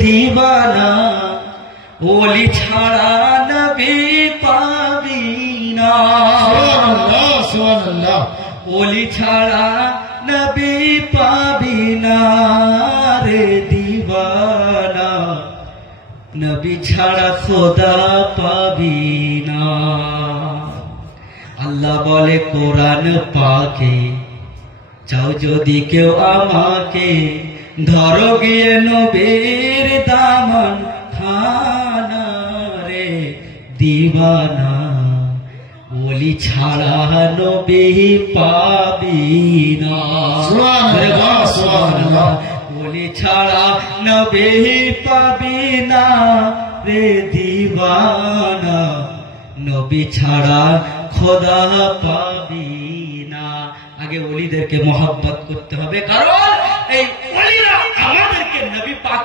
দিবানা ওলি ছাড়া নবী পাবি না। সুবহানাল্লাহ সুবহানাল্লাহ। ওলি ছাড়া নবী পাবি না রে দিবানা, নবী ছাড়া খোদা পাবি না। আল্লাহ বলে কোরআন পাকে, চাও যদি কেউ আমাকে, ধরো গিয়ে নবীর দামান খানা রে দিবানা, ওলি ছাড়া নবী পাবি না। সুবহানাল্লাহ সুবহানাল্লাহ। ওলি ছাড়া নবী পাবি না রে দিবানা, নবী ছাড়া খোদা পাবি না। আগে ওলিদেরকে মহব্বত করতে হবে, কারণ এই ওলিরা আমাদেরকে নবী পাক